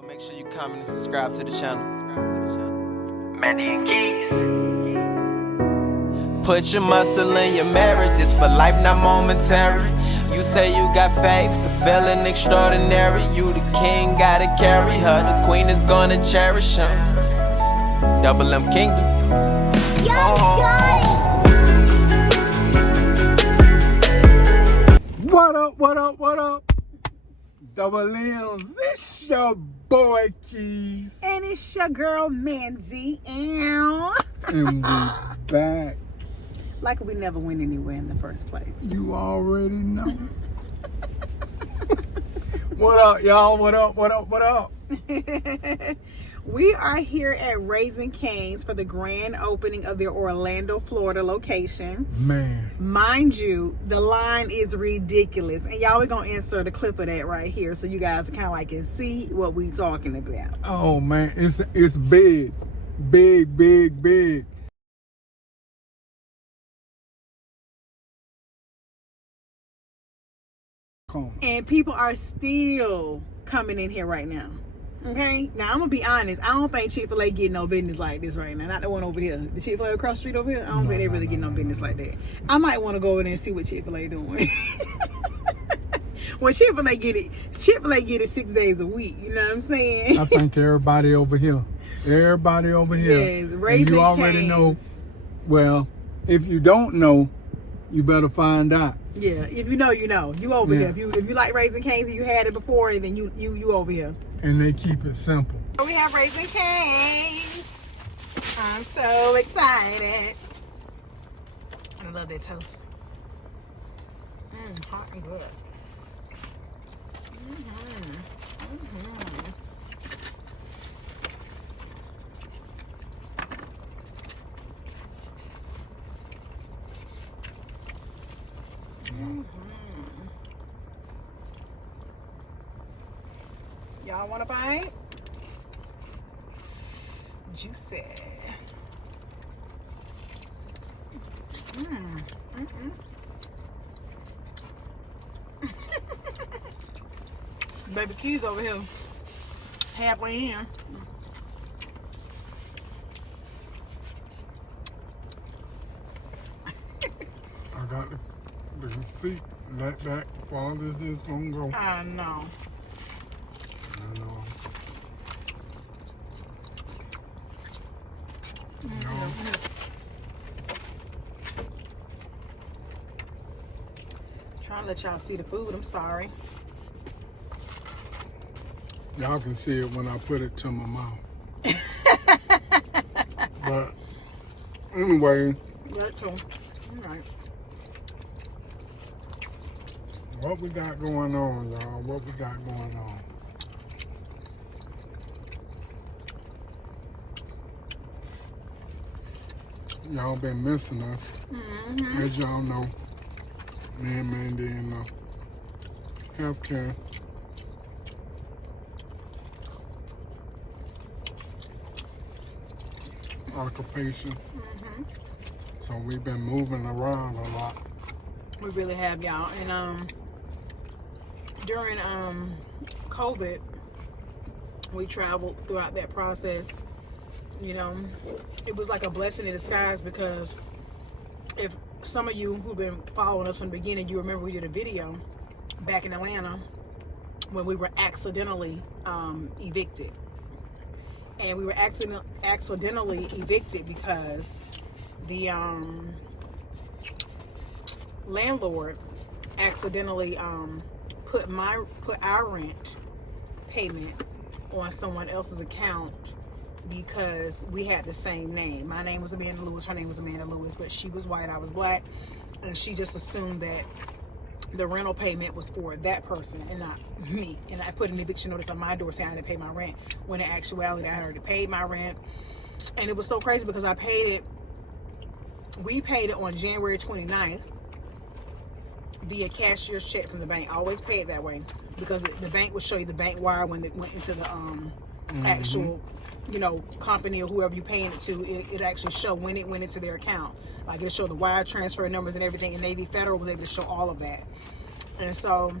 video, make sure you comment and subscribe to the channel. Mandy and Keys. Put your muscle in your marriage, this for life, not momentary. You say you got faith, the feeling extraordinary. You the king, gotta carry her, the queen is gonna cherish him. DoubleMKingdom. What up, what up, what up? Double M's, it's your boy Keys. And it's your girl Mandy. And we back. like we never went anywhere in the first place. You already know. What up, y'all? What up, what up, what up? We are here at Raising Cane's for the grand opening of their Orlando, Florida location. Man. Mind you, the line is ridiculous. And y'all, we're going to insert a clip of that right here so you guys kind of like can see what we talking about. Oh, man. It's big. Big, big, big. And people are still coming in here right now. Okay? Now, I'm going to be honest. I don't think Chick-fil-A getting no business like this right now. Not the one over here. The Chick-fil-A across the street over here, I don't think they really get no business like that. I might want to go over there and see what Chick-fil-A doing. Well, Chick-fil-A get it 6 days a week. You know what I'm saying? I think everybody over here. Everybody over here. Yes, and Raising you already Cane's. know. Well, if you don't know, you better find out. Yeah, if you know, you know. You over Yeah. here. If you like Raising Cane's and you had it before, then you over here. And they keep it simple. We have Raising Cane's. I'm so excited. I love that toast. Hot and good. Y'all want a bite? Juicy. Baby Keys over here, halfway in. I got the receipt. That far as this is gonna go. I know. I know. Trying to let y'all see the food. I'm sorry. Y'all can see it when I put it to my mouth. But anyway, That's all right. what we got going on, y'all? What we got going on? Y'all been missing us. As y'all know, me and Mandy in the healthcare. Occupation. So we've been moving around a lot. We really have, y'all. And during COVID, we traveled throughout that process. You know, it was like a blessing in disguise, because if some of you who've been following us from the beginning, you remember we did a video back in Atlanta when we were accidentally evicted. And we were accidentally evicted because the landlord accidentally put our rent payment on someone else's account because we had the same name. My name was Amanda Lewis, her name was Amanda Lewis, but she was white, I was black, and she just assumed that the rental payment was for that person and not me. And I put an eviction notice on my door saying I didn't pay my rent, when in actuality I had already paid my rent. And it was so crazy because we paid it on January 29th via cashier's check from the bank. I always pay it that way because the bank will show you the bank wire when it went into the actual, you know, company or whoever you're paying it to. It actually show when it went into their account. Like, it'll show the wire transfer numbers and everything, and Navy Federal was able to show all of that. And so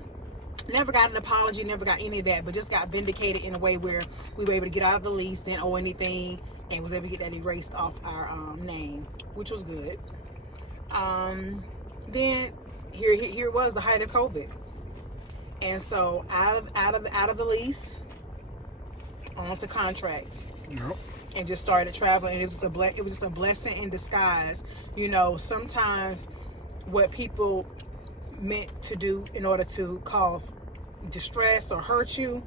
Never got an apology, never got any of that, but just got vindicated in a way where we were able to get out of the lease, didn't owe anything, and was able to get that erased off our name, which was good. Then here was the height of COVID, and so out of the lease, onto contracts. Yep. And just started traveling, and it was just a blessing in disguise. You know, sometimes what people meant to do in order to cause distress or hurt you,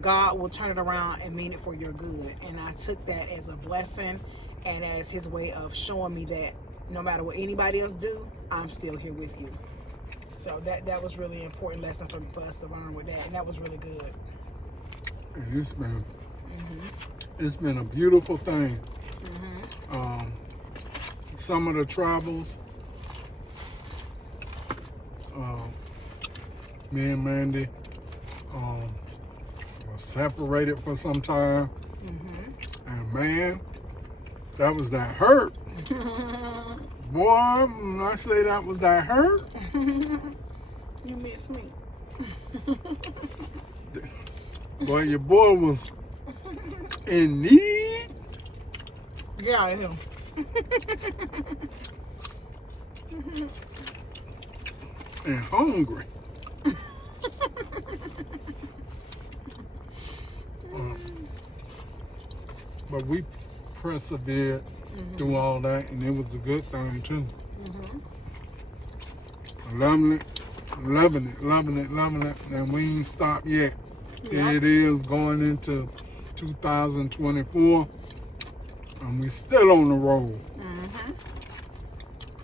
God will turn it around and mean it for your good. And I took that as a blessing and as his way of showing me that no matter what anybody else do, I'm still here with you. So that was really an important lesson for us to learn with that, and that was really good. And it's been a beautiful thing. Some of the travels, me and Mandy were separated for some time, and man, that was that hurt. Boy, when I say that was that hurt, You miss me. boy, your boy was in need. Get out of here. And hungry. But we persevered through all that, and it was a good thing too. Loving it, and we ain't stopped yet. Yeah. It is going into 2024, and we still on the road.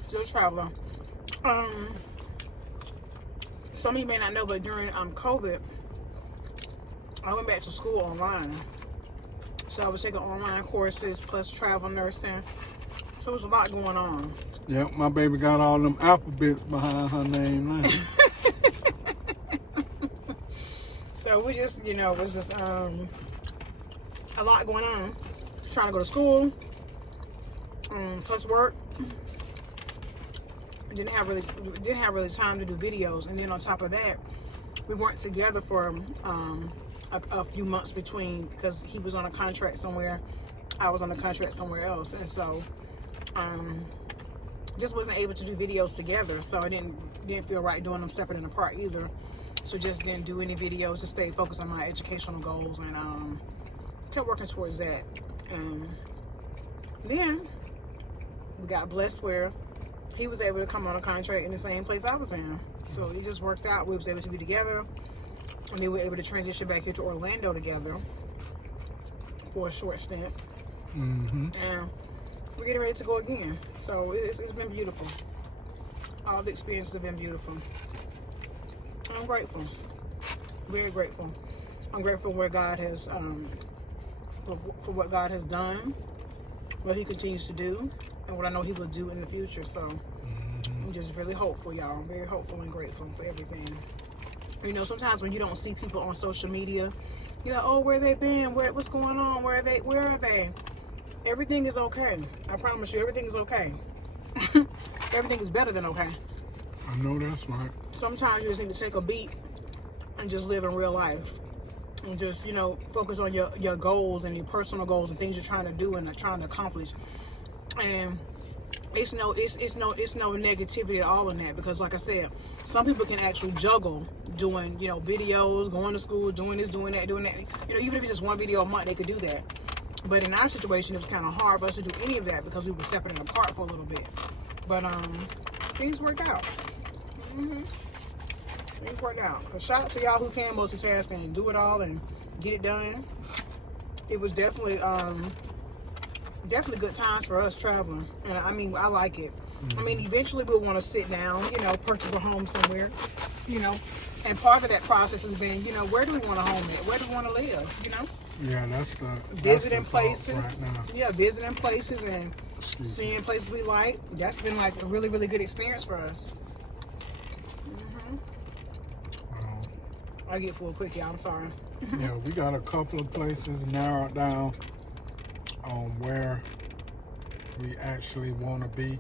Still traveling. Some of you may not know, but during COVID, I went back to school online. So I was taking online courses plus travel nursing. So there was a lot going on. Yep, my baby got all them alphabets behind her name now. So we just, it was just a lot going on. Trying to go to school, plus work. Didn't have really time to do videos, and then on top of that, we weren't together for a few months between, because he was on a contract somewhere, I was on a contract somewhere else, and so just wasn't able to do videos together. So I didn't feel right doing them separate and apart either. So just didn't do any videos. Just stayed focused on my educational goals and kept working towards that. And then we got blessed where he was able to come on a contract in the same place I was in. So it just worked out. We was able to be together, and then we were able to transition back here to Orlando together for a short stint. And we're getting ready to go again. So it's been beautiful. All the experiences have been beautiful. I'm grateful. Very grateful. I'm grateful where God has for what God has done, what he continues to do, and what I know he will do in the future. So I'm just really hopeful, y'all. I'm very hopeful and grateful for everything. Sometimes when you don't see people on social media, you're like, oh, where they been? What's going on? Where are they? Everything is okay. I promise you, everything is okay. Everything is better than okay. I know that's right. Sometimes you just need to take a beat and just live in real life. And just, focus on your goals and your personal goals and things you're trying to do and trying to accomplish. And it's no negativity at all in that, because like I said, some people can actually juggle doing, videos, going to school, doing this, doing that. Even if it's just one video a month, they could do that. But in our situation, it was kind of hard for us to do any of that because we were separate and apart for a little bit. But things worked out. Things worked out. Shout out to y'all who can multitask and do it all and get it done. It was definitely good times for us traveling, and I like it. Eventually we'll want to sit down, purchase a home somewhere, and part of that process has been, where do we want a home at? Where do we want to live? Yeah, that's Visiting the places. right now. Yeah, visiting places and seeing places we like. That's been like a really, really good experience for us. I get full quick, y'all. I'm sorry. Yeah, we got a couple of places narrowed down on where we actually want to be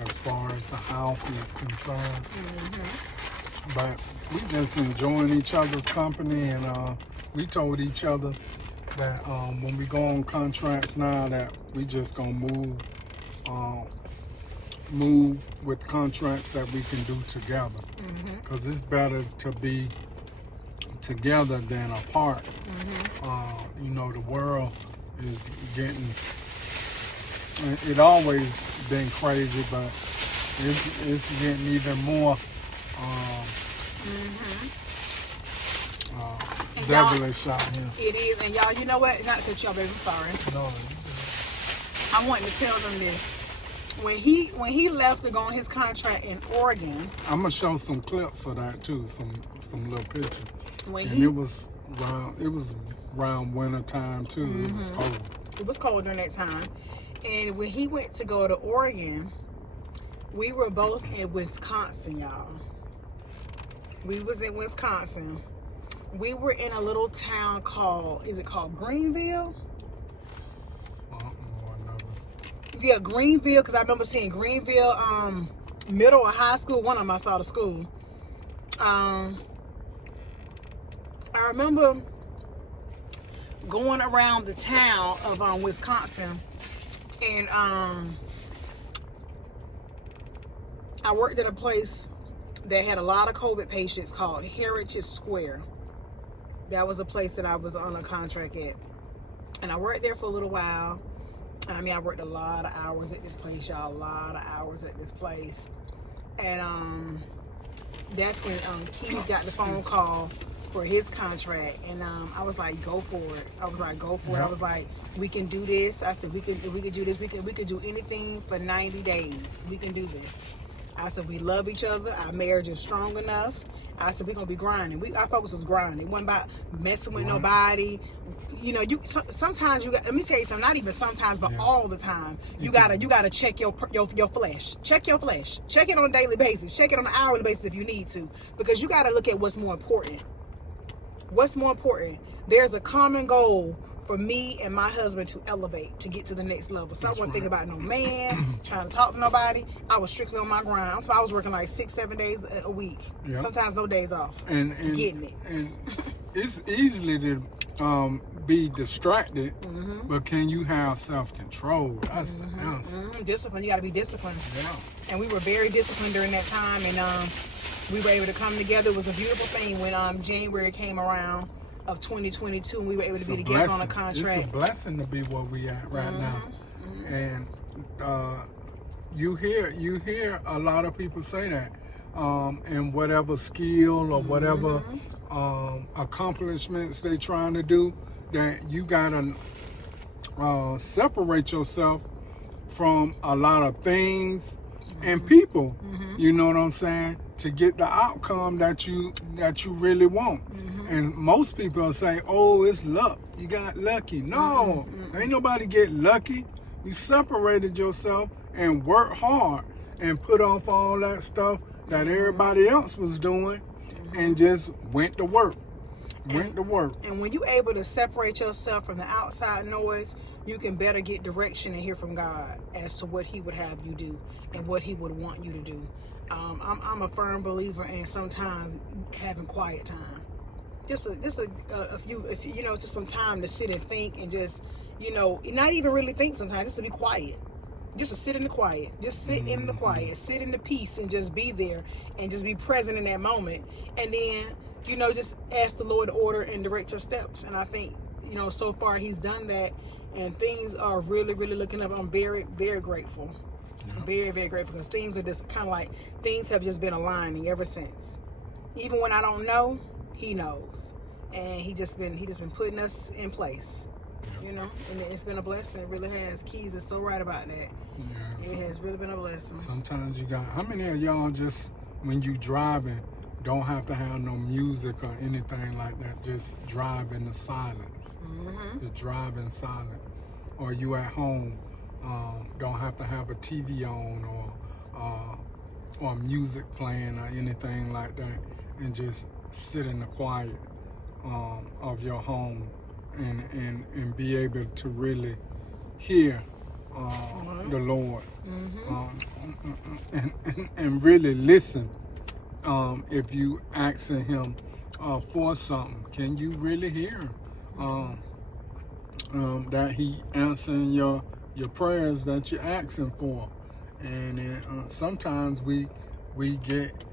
as far as the house is concerned. But we just enjoying each other's company, and we told each other that when we go on contracts now, that we just gonna move with contracts that we can do together. Because it's better to be together than apart. You know, the world is getting, it always been crazy, but it's getting even more devilish out here. It is, and y'all, you know what? Not to cut you off, baby. I'm sorry. No. I wanted to tell them this. When he left to go on his contract in Oregon, I'm gonna show some clips of that too, some little pictures. And it was around winter time too. It was cold. It was cold during that time. And when he went to go to Oregon, we were both in Wisconsin, y'all. We was in Wisconsin. We were in a little town called, is it called Greenville? Yeah, Greenville, because I remember seeing Greenville, middle or high school. One of them I saw the school. I remember going around the town of Wisconsin, and I worked at a place that had a lot of COVID patients called Heritage Square. That was a place that I was on a contract at, and I worked there for a little while. I mean, I worked a lot of hours at this place, y'all. A lot of hours at this place. And that's when Keys got the phone call for his contract. And I was like, go for it. I was like, go for it. I was like, we can do this. I said, we can do this. We could do anything for 90 days. We can do this. I said, we love each other. Our marriage is strong enough. I said, we're going to be grinding. Our focus was grinding. It wasn't about messing with nobody. You know, sometimes you got, let me tell you something, not even sometimes, but all the time, you gotta check your flesh. Check your flesh. Check it on a daily basis. Check it on an hourly basis if you need to. Because you gotta look at what's more important. What's more important? There's a common goal for me and my husband to elevate, to get to the next level. So I wasn't thinking about no man, trying to talk to nobody. I was strictly on my grind. I was working like 6-7 days a week. Yep. Sometimes no days off. And getting it. And it's easily to be distracted, but can you have self-control? That's the answer. Discipline. You got to be disciplined. Yeah. And we were very disciplined during that time, and we were able to come together. It was a beautiful thing when January came around of 2022, and we were able to be together on a contract. It's a blessing to be where we at right now. And you hear a lot of people say that, and whatever skill or whatever accomplishments they trying to do, that you gotta separate yourself from a lot of things and people. You know what I'm saying? To get the outcome that you really want. And most people say, "Oh, it's luck. You got lucky." No, ain't nobody get lucky. You separated yourself and worked hard and put off all that stuff that everybody else was doing and just went to work. And when you're able to separate yourself from the outside noise, you can better get direction and hear from God as to what He would have you do and what He would want you to do. I'm a firm believer in sometimes having quiet time. Just some time to sit and think and just, not even really think sometimes, just to be quiet. Just to sit in the quiet. Just sit in the quiet. Sit in the peace and just be there and just be present in that moment. And then, just ask the Lord to order and direct your steps. And I think, so far He's done that and things are really, really looking up. I'm very, very grateful. Very, very grateful because things are just kind of like, things have just been aligning ever since. Even when I don't know, He knows. And He just been putting us in place. And it's been a blessing. It really has. Keys is so right about that. Yeah, it has really been a blessing. Sometimes you got, how many of y'all just, when you driving, don't have to have no music or anything like that, just drive in the silence. Just drive in silence. Or you at home, don't have to have a TV on or music playing or anything like that, and just sit in the quiet of your home and be able to really hear the Lord and really listen if you asking him for something, can you really hear that he answering your prayers that you're asking for? And sometimes we get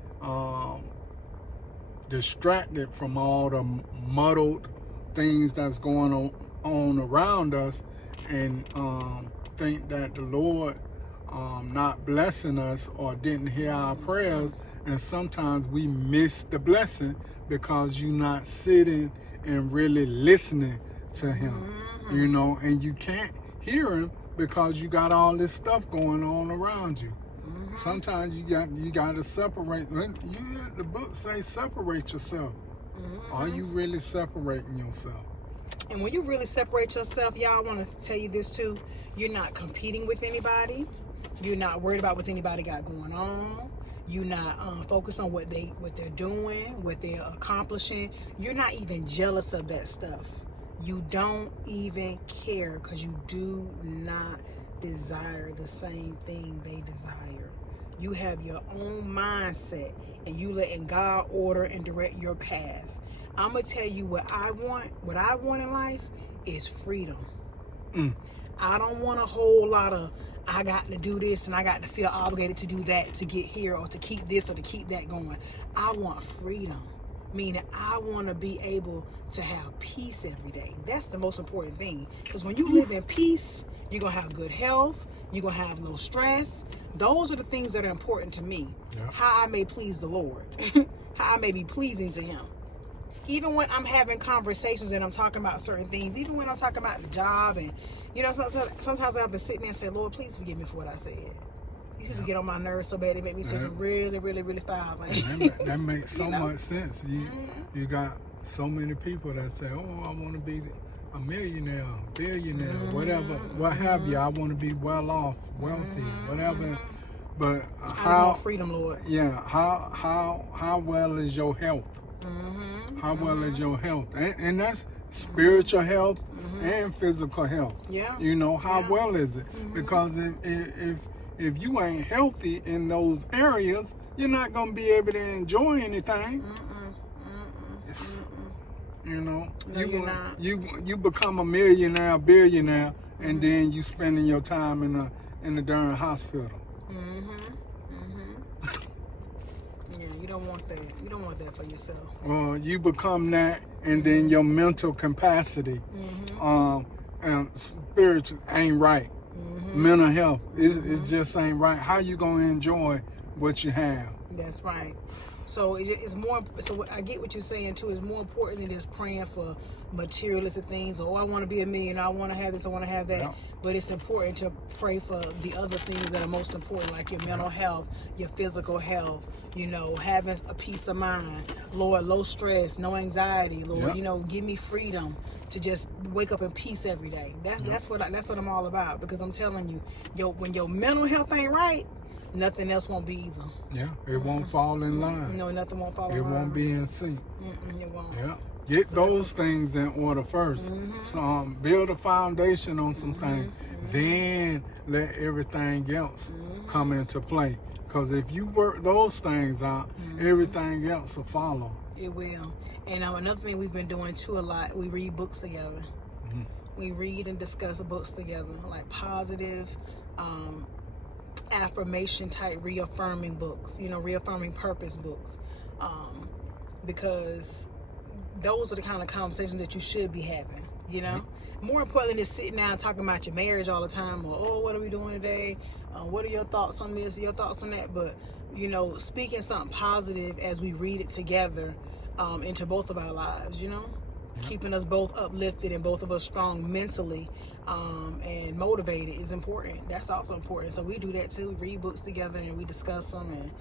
distracted from all the muddled things that's going on around us, and think that the Lord not blessing us or didn't hear our prayers. And sometimes we miss the blessing because you're not sitting and really listening to him, you know, and you can't hear him because you got all this stuff going on around you. Sometimes you got to separate. The book says separate yourself. Are you really separating yourself? And when you really separate yourself, y'all, I want to tell you this too. You're not competing with anybody. You're not worried about what anybody got going on. You're not focused on what they're doing, what they're accomplishing. You're not even jealous of that stuff. You don't even care because you do not desire the same thing they desire. You have your own mindset, and you letting God order and direct your path. I'm gonna tell you what I want. What I want in life is freedom. I don't want a whole lot of I got to do this and I got to feel obligated to do that to get here or to keep this or to keep that going. I want freedom, meaning I want to be able to have peace every day. That's the most important thing, because when you live in peace, you're gonna have good health. You're gonna have no stress. Those are the things that are important to me. Yeah. How I may please the Lord, how I may be pleasing to him. Even when I'm having conversations and I'm talking about certain things, even when I'm talking about the job, and you know, sometimes I have to sit there and say, Lord, please forgive me for what I said. These people get on my nerves so bad, they make me say some really, really, really foul things. That makes so much sense. You got so many people that say, oh, I want to be a millionaire, billionaire, whatever, what have you. I want to be well off, wealthy, whatever. But how freedom, Lord? Yeah. How well is your health? How well is your health? And that's spiritual health and physical health. Yeah. You know, how well is it? Because if you ain't healthy in those areas, you're not gonna be able to enjoy anything. You know, no, you become a millionaire, billionaire, and then you spending your time in the darn hospital. Yeah, you don't want that. You don't want that for yourself. Well, you become that, and then your mental capacity, spiritual ain't right. Mental health, it just ain't right. How you gonna enjoy what you have? That's right. So it's more. So I get what you're saying too. It's more important than just praying for materialistic things. Oh, I want to be a millionaire. I want to have this. I want to have that. Yeah. But it's important to pray for the other things that are most important, like your mental health, your physical health. You know, having a peace of mind. Lord, low stress, no anxiety. Lord, you know, give me freedom to just wake up in peace every day. That's what I'm all about. Because I'm telling you, when your mental health ain't right, nothing else won't be either. Yeah, it won't fall in line. No, nothing won't fall in line. It won't be in sync. It won't. Yeah. Get those things in order first. So build a foundation on some things. Then let everything else come into play. Because if you work those things out, everything else will follow. It will. And another thing we've been doing too a lot, we read books together. We read and discuss books together, like positive, affirmation type reaffirming books, you know, reaffirming purpose books, because those are the kind of conversations that you should be having, you know. More important than just sitting down talking about your marriage all the time, or oh, what are we doing today, what are your thoughts on this, your thoughts on that. But you know, speaking something positive as we read it together into both of our lives, you know. Keeping us both uplifted and both of us strong mentally and motivated is important. That's also important. So we do that too. We read books together and we discuss them, and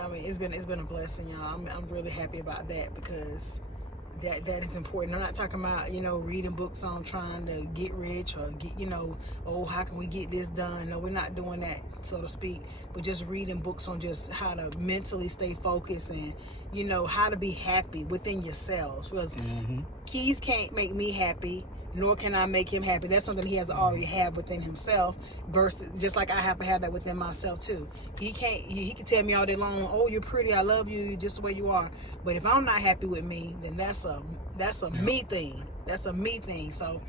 I mean it's been a blessing, y'all. I'm really happy about that, because that is important. I'm not talking about, you know, reading books on trying to get rich or get, you know, oh, how can we get this done? No, we're not doing that, so to speak. But just reading books on just how to mentally stay focused and, you know, how to be happy within yourselves. Because keys can't make me happy. nor can I make him happy. That's something he has already had within himself, versus just like I have to have that within myself too. He can tell me all day long, oh, you're pretty, I love you, just the way you are. But if I'm not happy with me, then that's a me thing. That's a me thing. So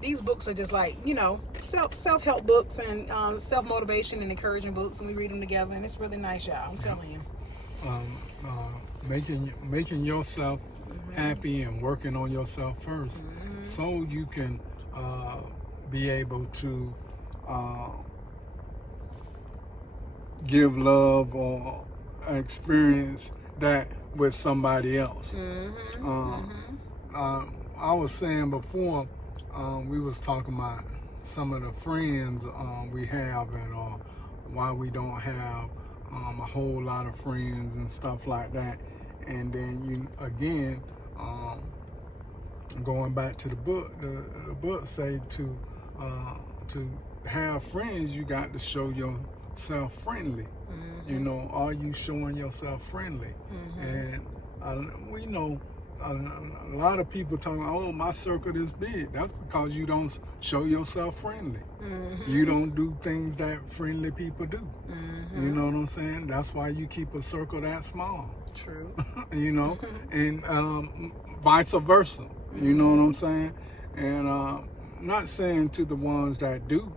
these books are just like, you know, self-help books and self-motivation and encouraging books, and we read them together, and it's really nice, y'all. I'm telling you. Making yourself happy and working on yourself first, so you can be able to give love or experience that with somebody else. I was saying before, we was talking about some of the friends we have, and why we don't have a whole lot of friends and stuff like that. And then going back to the book, the book say to have friends, you got to show yourself friendly. You know, are you showing yourself friendly? And we know a lot of people talking, oh, my circle is big. That's because you don't show yourself friendly. You don't do things that friendly people do. You know what I'm saying? That's why you keep a circle that small. True. You know, and vice versa. You know what I'm saying? And not saying to the ones that do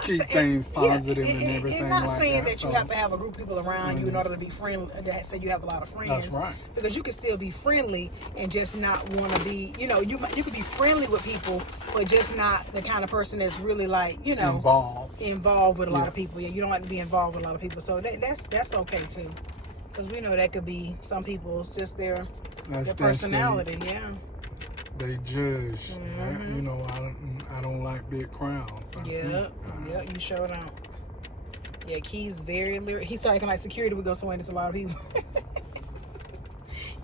keep things positive and everything like that. Not saying that you have to have a group of people around you in order to be friendly, that say you have a lot of friends. That's right. Because you can still be friendly and just not want to be, you know, you could be friendly with people, but just not the kind of person that's really like, you know, involved with a lot of people. Yeah, you don't like to be involved with a lot of people. So that's okay too. Because we know that could be some people's just their personality. They judge. You know, I don't like big crowds. Yeah, you sure don't. Yeah, Key's very lyric. He started acting like security would go somewhere there's a lot of people.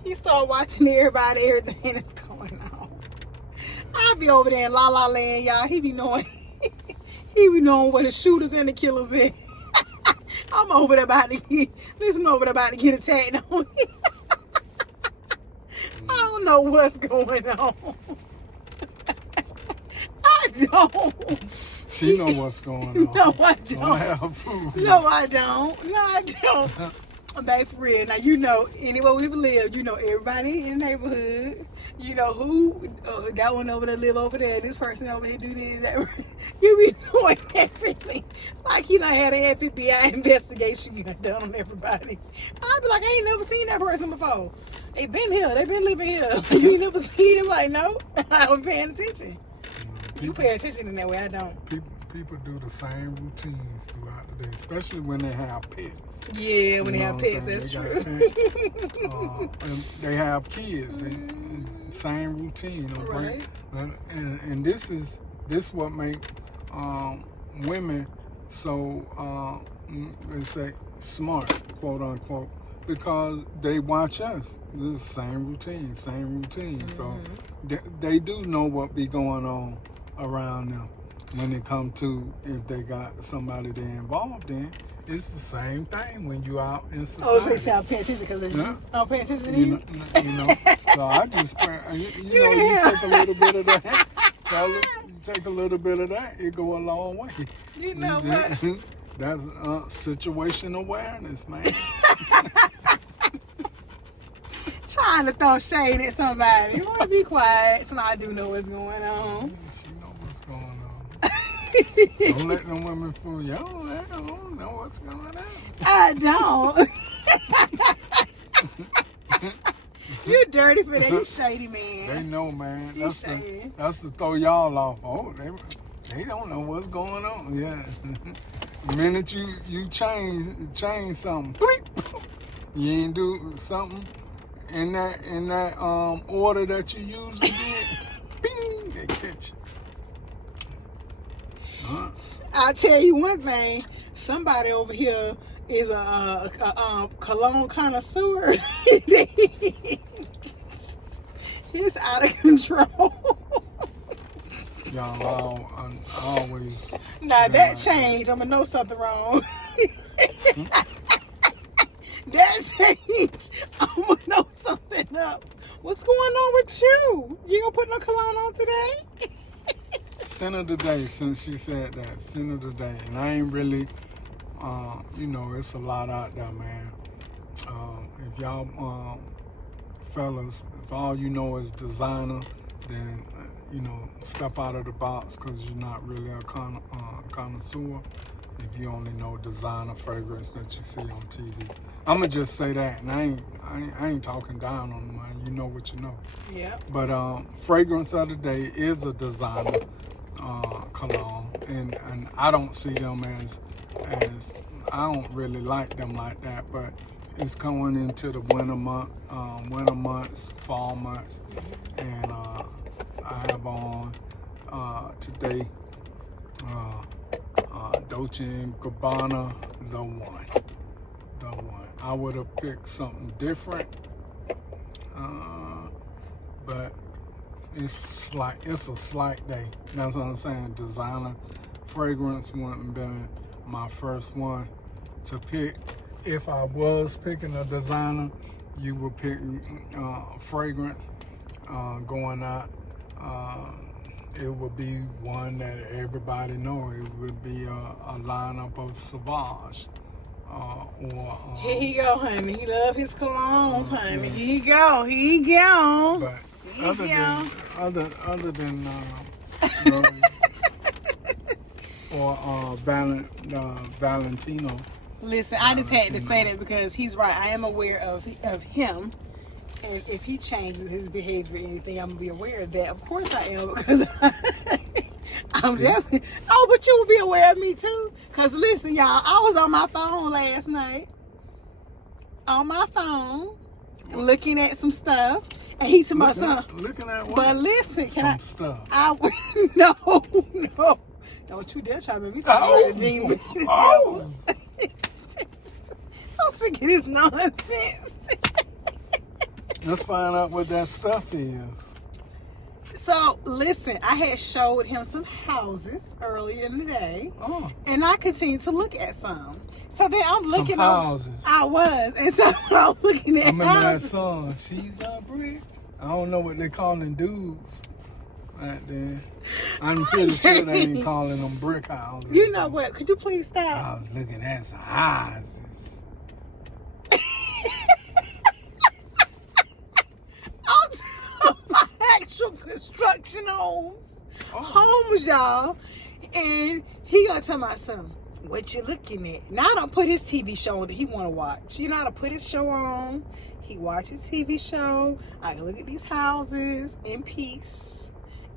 He started watching everything that's going on. I'll be over there in La La Land, y'all. He be knowing where the shooters and the killers is. I'm over there about to get attacked on. I don't know what's going on. I don't. She know what's going on. No, I don't. Don't have food. No, I don't. Babe, for real. Now, you know, anywhere we've lived, you know everybody in the neighborhood. You know who, that one over there live over there. This person over here do this, that. You be doing everything. Like he done had an FBI investigation done on everybody. I'd be like, I ain't never seen that person before. They been here. They been living here. You ain't never seen him? Like, no, I wasn't paying attention. You pay attention in that way, I don't. People do the same routines throughout the day, especially when they have pets. Yeah, when they have pets, that's true. And they have kids. Same routine. Right. And this what make women so they say smart, quote unquote, because they watch us. This is the same routine. So they do know what be going on around them. When it come to if they got somebody they're involved in, it's the same thing when you out in society. Oh, so they say I'm paying attention because I'm paying attention to you? You know, so I just, you take a little bit of that, fellas, you take a little bit of that, it go a long way. You know what? That's situation awareness, man. Trying to throw shade at somebody. You want to be quiet so I do know what's going on. She know what's going on. Don't let them women fool you. I don't know what's going on. I don't. You dirty for that. You shady, man. They know, man. That's to throw y'all off. Oh, they don't know what's going on. Yeah. The minute you change something, bleep, you ain't do something in that order that you usually did, bing, they catch you. I'll tell you one thing. Somebody over here is a cologne connoisseur. It's out of control. Y'all always. Now that changed. I'm gonna know something wrong. That changed. I'm gonna know something up What's going on with you? You ain't gonna put no cologne on today? Sin of the day, since she said that. Sin of the day. And I ain't really, you know, it's a lot out there, man. If y'all, fellas, if all you know is designer, then, you know, step out of the box because you're not really a connoisseur. If you only know designer fragrance that you see on TV. I'm going to just say that, and I ain't talking down on them, man. You know what you know. Yeah. But fragrance of the day is a designer cologne, and I don't see them as I don't really like them like that, but it's going into the winter months, fall months, and I have on today Dolce & Gabbana, the one. I would have picked something different, but it's a slight day. That's what I'm saying. Designer fragrance wouldn't been my first one to pick. If I was picking a designer, you would pick fragrance going out. It would be one that everybody know. It would be a lineup of Sauvage. Here he go, honey. He love his colognes, honey. Yeah. Here he go. But other than or Valentino. Listen, I just had to say that because he's right. I am aware of him, and if he changes his behavior or anything, I'm gonna be aware of that. Of course, I am because I'm definitely. Oh, but you will be aware of me too. Cause listen, y'all, I was on my phone last night. On my phone, looking at some stuff, and he to my son. Looking at what? But listen, some stuff. No. Don't you dare try to make me sound like a demon. Oh. I'm sick of this nonsense. Let's find out what that stuff is. So, listen, I had showed him some houses earlier in the day. Oh. And I continued to look at some. So then I'm looking at houses. I was. And so I'm looking at I remember houses. that song, She's a Brick. I don't know what they calling dudes right there. I'm pretty sure they ain't calling them brick houses. You know what? Could you please stop? I was looking at some houses. Actual construction homes. Homes, y'all. And he gonna tell my son, what you looking at? Now I don't put his TV show that he wanna watch. You know how to put his show on. He watches TV show. I can look at these houses in peace.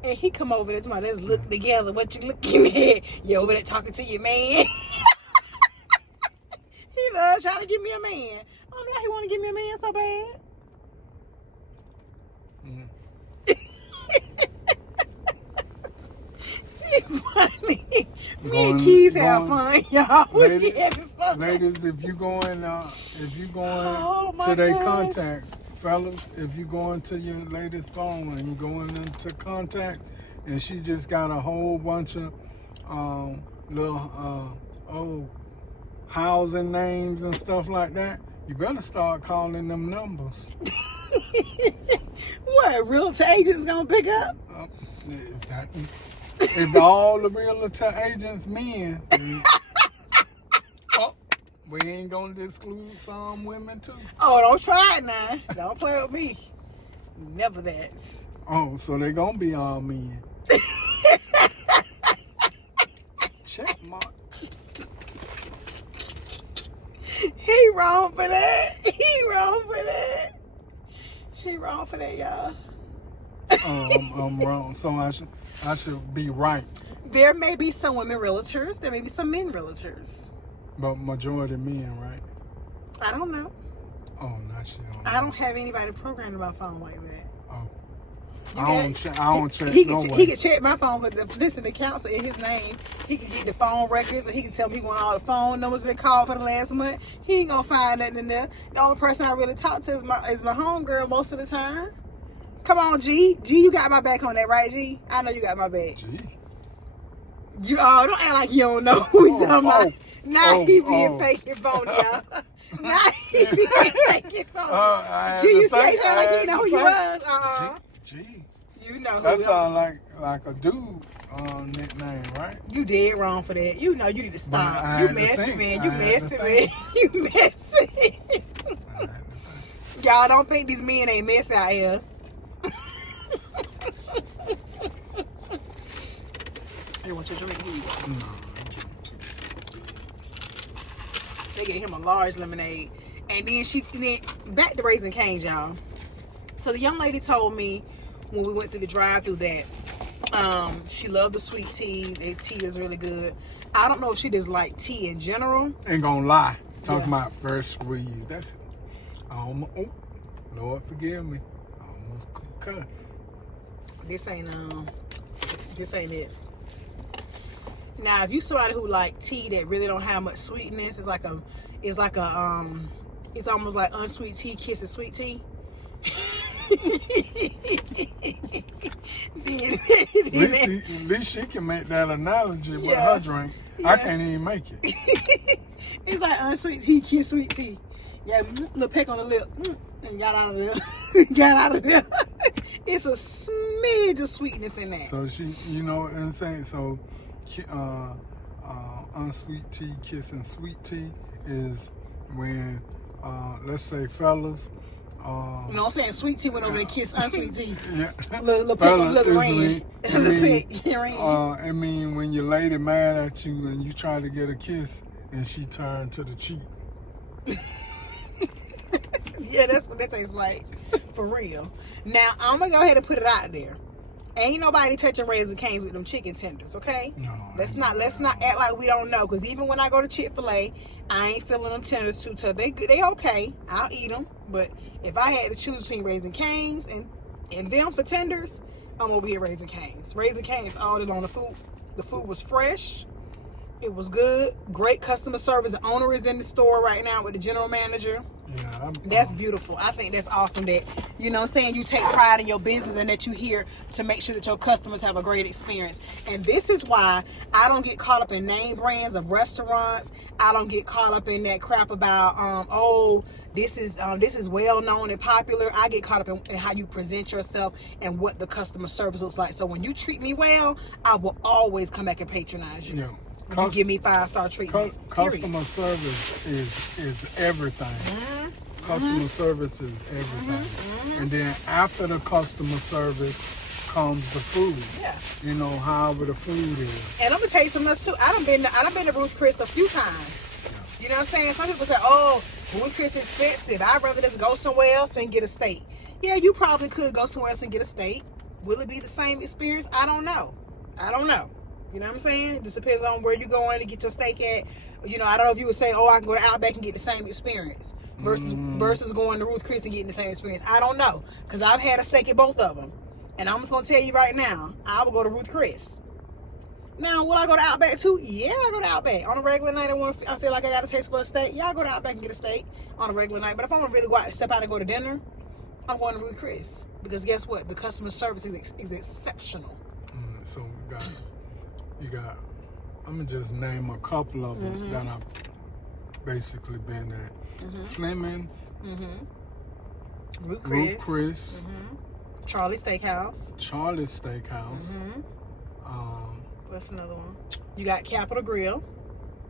And he come over there to my, let's look together. What you looking at? You over there talking to your man. He loves trying to give me a man. I don't know why he want to give me a man so bad. Funny. Me and Keys have fun, y'all. We having fun. Ladies, if you going Oh, to their gosh. contacts, fellas, if you going to your latest phone and you going into contacts, and she just got a whole bunch of little housing names and stuff like that, you better start calling them numbers. What, realtor agents gonna pick up? If all the realtor agents men, we ain't gonna exclude some women too. Oh, don't try it now. Don't play with me. Never that. Oh, so they gonna be all men. Check mark. He wrong for that. He wrong for that, y'all. Oh, I'm wrong. So I should be right. There may be some women realtors. There may be some men realtors. But majority men, right? I don't know. Oh, not sure. I don't have anybody programmed in my phone like that. Oh. I don't check no way. He can check my phone, but the accounts are in his name. He can get the phone records, and he can tell me when all the phone numbers been called for the last month. He ain't gonna find nothing in there. The only person I really talk to is my homegirl most of the time. Come on, G. G, you got my back on that, right, G? I know you got my back. G. You don't act like you don't know who we talking about. Now he being fake and phony, y'all. Now he being fake and phony. G, you say that like you know who you was. G. You know who that sound like a dude nickname, right? You dead wrong for that. You know you need to stop. You messy, man. You messy, man. You messy. Y'all don't think these men ain't messy out here. Hey, want your drink? Here you go. No. They gave him a large lemonade. And then back to Raising Cane's, y'all. So the young lady told me when we went through the drive-thru that she loved the sweet tea. The tea is really good. I don't know if she just like tea in general. Ain't gonna lie. Talking about first squeeze. That's Lord forgive me. I almost cuss. This ain't it. Now, if you somebody who like tea that really don't have much sweetness, it's almost like unsweet tea kissing sweet tea. At least she can make that analogy with her drink. Yeah. I can't even make it. It's like unsweet tea kiss sweet tea. Yeah, little peck on the lip, and got out of there. Got out of there. It's a smidge of sweetness in that. So she, you know what I'm saying? So, unsweet tea kissing sweet tea is when, let's say, fellas. You know what I'm saying? Sweet tea went over and kissed unsweet tea. Yeah. Little peck on little ring. I mean, when your lady mad at you and you try to get a kiss and she turned to the cheek. Yeah, that's what that tastes like, for real. Now, I'm going to go ahead and put it out there. Ain't nobody touching Raising Cane's with them chicken tenders, okay? No. Let's not act like we don't know, because even when I go to Chick-fil-A, I ain't feeling them tenders too tough. They okay. I'll eat them. But if I had to choose between Raising Cane's and them for tenders, I'm over here Raising Cane's. Raising Cane's all in on the food. The food was fresh. It was good. Great customer service. The owner is in the store right now with the general manager. Yeah, that's beautiful. I think that's awesome that, you know what I'm saying, you take pride in your business and that you're here to make sure that your customers have a great experience. And this is why I don't get caught up in name brands of restaurants. I don't get caught up in that crap about, this is well known and popular. I get caught up in how you present yourself and what the customer service looks like. So when you treat me well, I will always come back and patronize you. Yeah. You give me 5-star treatment. Customer service is everything. Mm-hmm. Customer service is everything. Mm-hmm. And then after the customer service comes the food. Yeah. You know, however the food is. And I'm gonna tell you something else too. I done been to Ruth Chris a few times. Yeah. You know what I'm saying? Some people say, "Oh, Ruth Chris is expensive. I'd rather just go somewhere else and get a steak." Yeah, you probably could go somewhere else and get a steak. Will it be the same experience? I don't know. You know what I'm saying? It just depends on where you're going to get your steak at. You know, I don't know if you would say, I can go to Outback and get the same experience versus going to Ruth Chris and getting the same experience. I don't know, because I've had a steak at both of them. And I'm just going to tell you right now, I will go to Ruth Chris. Now, will I go to Outback too? Yeah, I go to Outback. On a regular night, I feel like I got a taste for a steak. Yeah, I go to Outback and get a steak on a regular night. But if I'm going to really go out and step out and go to dinner, I'm going to Ruth Chris. Because guess what? The customer service is exceptional. So you got, I'm going to just name a couple of them that I've basically been at. Fleming's. Ruth Chris. Charlie's Steakhouse. What's another one? You got Capitol Grill.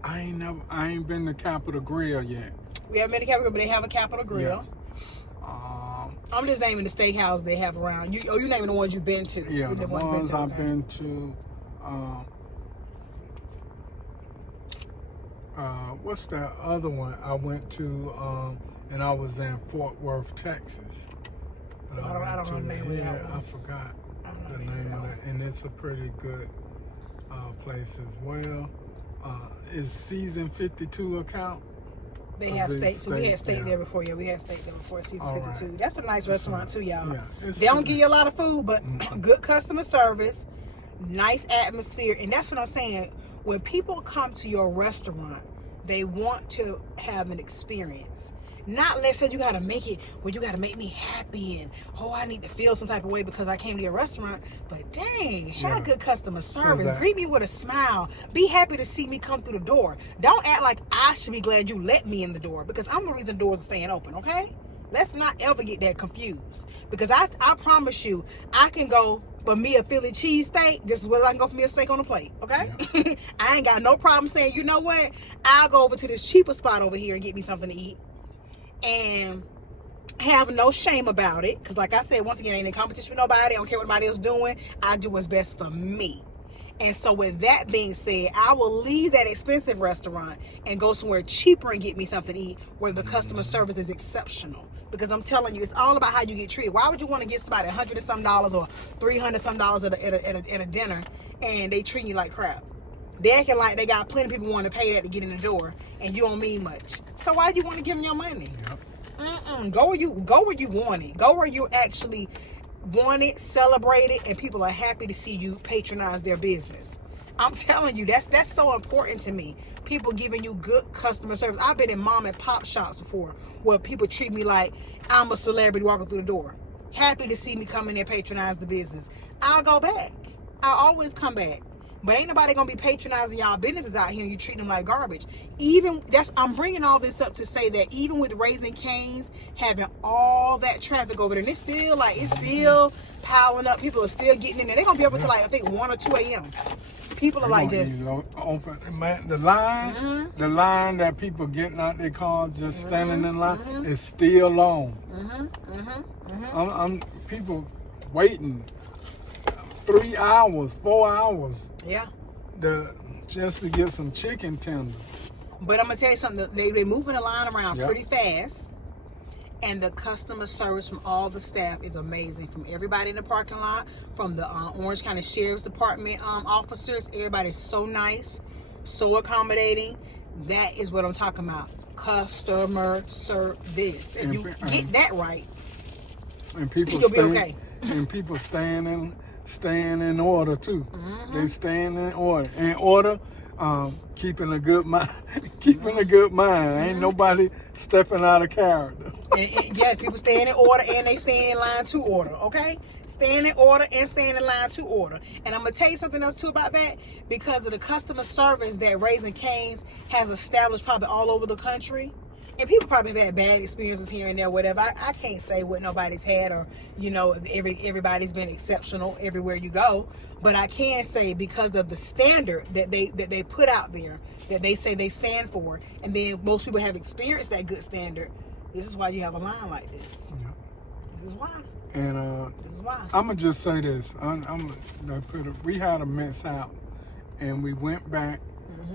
I ain't been to Capitol Grill yet. We haven't been to Capitol Grill, but they have a Capitol Grill. Yeah. I'm just naming the steakhouse they have around. You naming the ones you've been to. Yeah, the ones I've been to. What's that other one I went to? And I was in Fort Worth, Texas. But I don't know the name of that one. I forgot the name of that, and it's a pretty good place as well. Is Season 52 account? They have steak too. We had steak there before. Yeah, we had steak there before Season 52. Right. That's a nice restaurant too, y'all. Yeah, they don't give you a lot of food, but good customer service, nice atmosphere, and that's what I'm saying. When people come to your restaurant, they want to have an experience. Not let's say you gotta make it where you gotta make me happy and I need to feel some type of way because I came to your restaurant. But dang, have good customer service. Greet me with a smile. Be happy to see me come through the door. Don't act like I should be glad you let me in the door because I'm the reason doors are staying open, okay? Let's not ever get that confused. Because I promise you, I can go for me a Philly cheesesteak just as well as I can go for me a steak on a plate, okay? Yeah. I ain't got no problem saying, you know what? I'll go over to this cheaper spot over here and get me something to eat. And have no shame about it. Because like I said, once again, ain't in competition with nobody. I don't care what anybody else doing. I do what's best for me. And so with that being said, I will leave that expensive restaurant and go somewhere cheaper and get me something to eat where the customer service is exceptional. Because I'm telling you, it's all about how you get treated. Why would you want to get somebody $100 and some or $300 and some at a dinner and they treat you like crap? They acting like they got plenty of people wanting to pay that to get in the door and you don't mean much. So why do you want to give them your money? Yep. Go where you want it. Go where you actually want it, celebrate it, and people are happy to see you patronize their business. I'm telling you, that's so important to me. People giving you good customer service. I've been in mom and pop shops before where people treat me like I'm a celebrity walking through the door. Happy to see me come in there patronize the business. I'll go back. I'll always come back. But ain't nobody gonna be patronizing y'all businesses out here and you treat them like garbage. I'm bringing all this up to say that even with Raising Cane's having all that traffic over there, and it's still piling up. People are still getting in there. They're gonna be open to like I think 1 or 2 a.m. People are like just open. Man, the line that people getting out their cars just standing in line is still long. I'm people waiting 3 hours, 4 hours. Yeah. Just to get some chicken tenders. But I'm gonna tell you something. They're moving the line around pretty fast, and the customer service from all the staff is amazing. From everybody in the parking lot, from the Orange County Sheriff's Department officers, everybody's so nice, so accommodating. That is what I'm talking about. Customer service. If you get that right, and people you'll be okay. And people staying in order too. They staying in order. Keeping a good mind. Ain't nobody stepping out of character. Yeah, people staying in order and they staying in line to order, okay? Staying in order and staying in line to order. And I'm going to tell you something else too about that. Because of the customer service that Raising Cane's has established probably all over the country. And people probably have had bad experiences here and there, whatever. I can't say what nobody's had or, everybody's been exceptional everywhere you go. But I can say because of the standard that they put out there, that they say they stand for, and then most people have experienced that good standard, this is why you have a line like this. Yeah. This is why. And this is why. I'm going to just say this. We had a mishap, and we went back,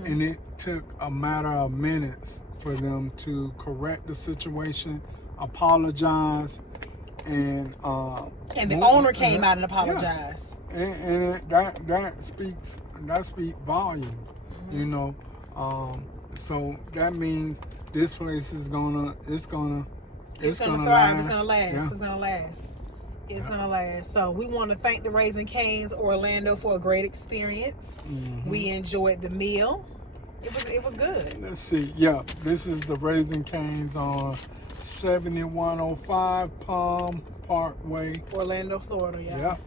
and it took a matter of minutes for them to correct the situation, apologize, and the owner came out and apologized. Yeah. And that speaks volumes, So that means this place is gonna thrive. It's gonna last. It's gonna last. Yeah. It's gonna last. It's gonna last. So we want to thank the Raising Cane's Orlando for a great experience. We enjoyed the meal. It was good. Let's see. Yeah, this is the Raising Cane's on 7105 Palm Parkway, Orlando, Florida. Yeah.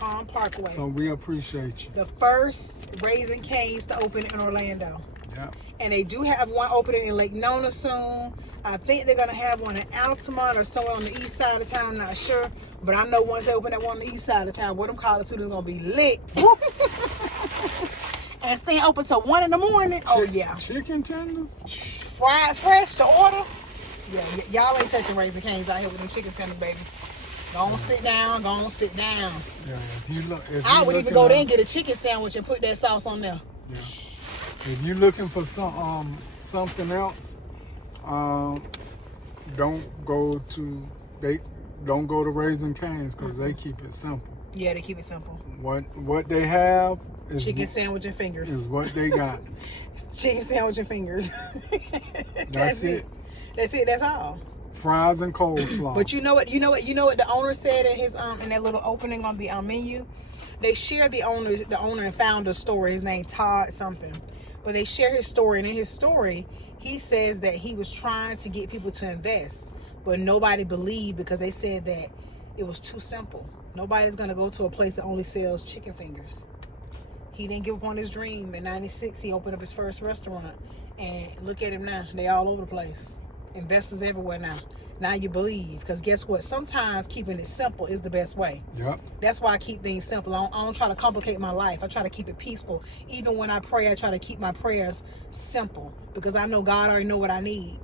Palm Parkway. So we appreciate you. The first Raising Cane's to open in Orlando. Yeah. And they do have one opening in Lake Nona soon. I think they're gonna have one in Altamont or somewhere on the east side of town. I'm not sure, but I know once they open that one on the east side of town, what them college students gonna be lit. And staying open till 1 in the morning. Chicken tenders? Fried fresh to order. Yeah, y'all ain't touching Raising Cane's out here with them chicken tenders, baby. Go on, sit down. Yeah, I would even go there and get a chicken sandwich and put that sauce on there. Yeah. If you're looking for something else, don't go to Raising Cane's because they keep it simple. Yeah, they keep it simple. What they have is chicken sandwich and fingers. Is what they got. Chicken sandwich and fingers. That's it. That's it. That's all. Fries and coleslaw. But you know what the owner said in his in that little opening on the menu? They shared the owner and founder story. His name Todd something. But they share his story, and in his story, he says that he was trying to get people to invest, but nobody believed because they said that it was too simple. Nobody's going to go to a place that only sells chicken fingers. He didn't give up on his dream. In 96, he opened up his first restaurant. And look at him now. They all over the place. Investors everywhere now. Now you believe. Because guess what? Sometimes keeping it simple is the best way. Yep. That's why I keep things simple. I don't try to complicate my life. I try to keep it peaceful. Even when I pray, I try to keep my prayers simple. Because I know God already know what I need.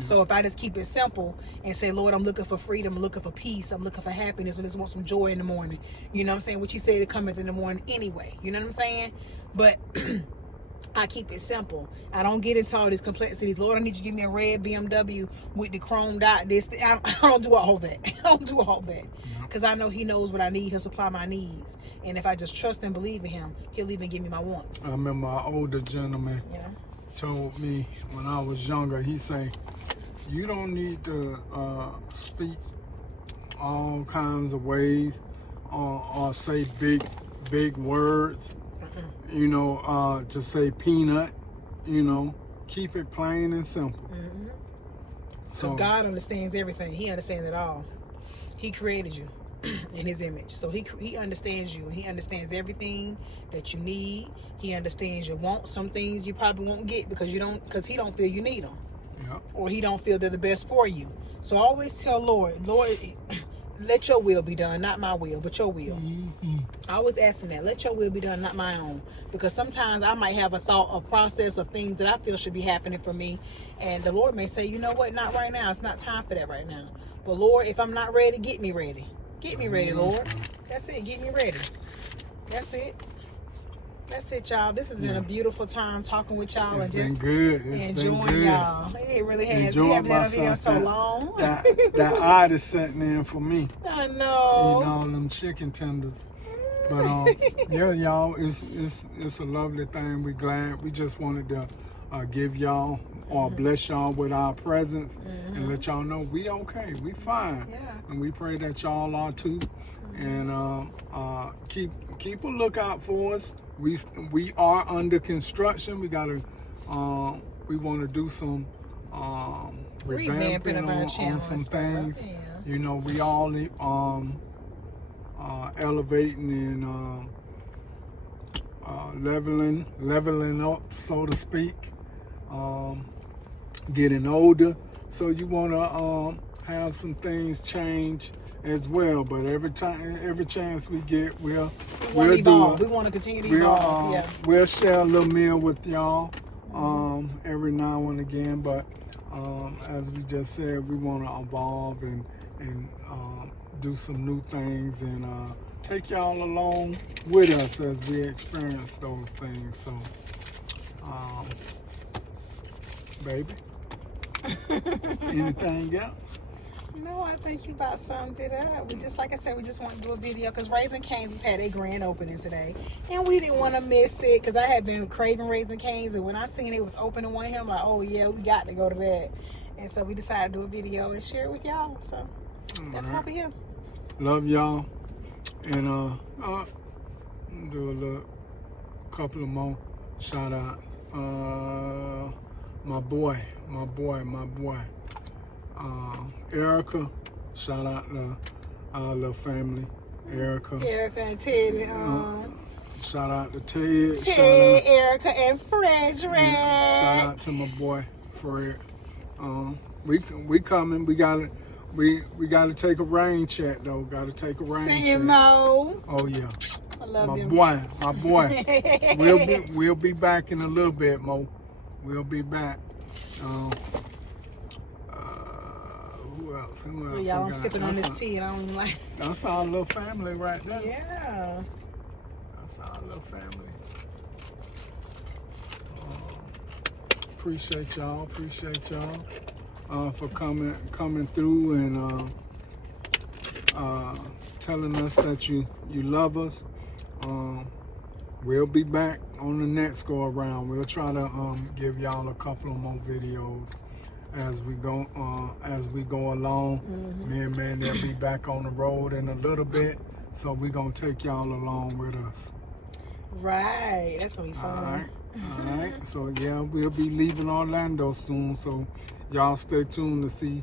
So if I just keep it simple and say, Lord, I'm looking for freedom, I'm looking for peace, I'm looking for happiness, I just want some joy in the morning. You know what I'm saying? What you say to come in the morning anyway. You know what I'm saying? But I keep it simple. I don't get into all these complexities. Lord, I need you to give me a red BMW with the chrome dot. I don't do all that. I don't do all that. Because I know he knows what I need. He'll supply my needs. And if I just trust and believe in him, he'll even give me my wants. I remember an older gentleman told me when I was younger, he said, you don't need to speak all kinds of ways or say big words, you know, to say peanut, you know, keep it plain and simple. Because God understands everything. He understands it all. He created you in his image. So he understands you. He understands everything that you need. He understands your wants. Some things you probably won't get because he don't feel you need them. Or he don't feel they're the best for you. So I always tell Lord, let your will be done, not my will, but your will. I always ask him that. Let your will be done, not my own. Because sometimes I might have a process of things that I feel should be happening for me. And the Lord may say, you know what, not right now. It's not time for that right now. But Lord, if I'm not ready, get me ready. Get me ready, Lord. That's it. Get me ready. That's it. That's it, y'all. This has been a beautiful time talking with y'all and just enjoying y'all. It really has. We haven't had a video so long. that eye is setting in for me. I know. Eating all them chicken tenders. But yeah, y'all, it's a lovely thing. We're glad. We just wanted to give y'all or bless y'all with our presence and let y'all know we okay. We fine. Yeah. And we pray that y'all are too. And keep a lookout for us. We are under construction. We want to do some revamping on some things. Yeah. You know, we all elevating and leveling up, so to speak. Getting older, so you want to have some things change as well. But every chance we get, we'll evolve. We want to continue to evolve. We'll share a little meal with y'all every now and again. But as we just said, we want to evolve and do some new things and take y'all along with us as we experience those things. So, baby, anything else? No, I think you about summed it up. We just, like I said, we just want to do a video because Raising Cane's had a grand opening today. And we didn't want to miss it because I had been craving Raising Cane's. And when I seen it was open in one here, I'm like, oh yeah, we got to go to that. And so we decided to do a video and share it with y'all. So that's why we're here. Love y'all. And do a couple of more shout outs. My boy. Erica, shout out to our little family. Erica and Ted. Shout out to Ted. Ted, Erica, and Frederick. Shout out to my boy Fred. We coming. We gotta take a rain check though. Gotta take a rain check. See you, Mo. Oh yeah. I love you. My boy. We'll be back in a little bit, Mo. We'll be back. Who else? Y'all, I'm sipping on this tea and I don't even like. That's our little family right there. Yeah. That's our little family. Appreciate y'all for coming through and telling us that you love us. We'll be back on the next go around. We'll try to give y'all a couple of more videos as we go along. Me and Mandy will be back on the road in a little bit, so we're gonna take y'all along with us. Right, that's gonna be fun. All right. So yeah, we'll be leaving Orlando soon. So y'all stay tuned to see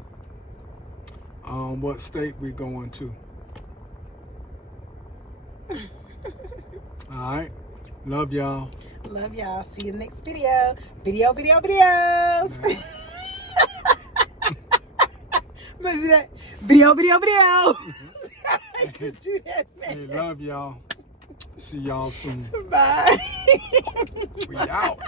what state we're going to. All right. Love y'all. Love y'all. See you next video. Videos. Yeah. Let's do that. Video. I could do that, Hey, man. love y'all. See y'all soon. Bye. We out.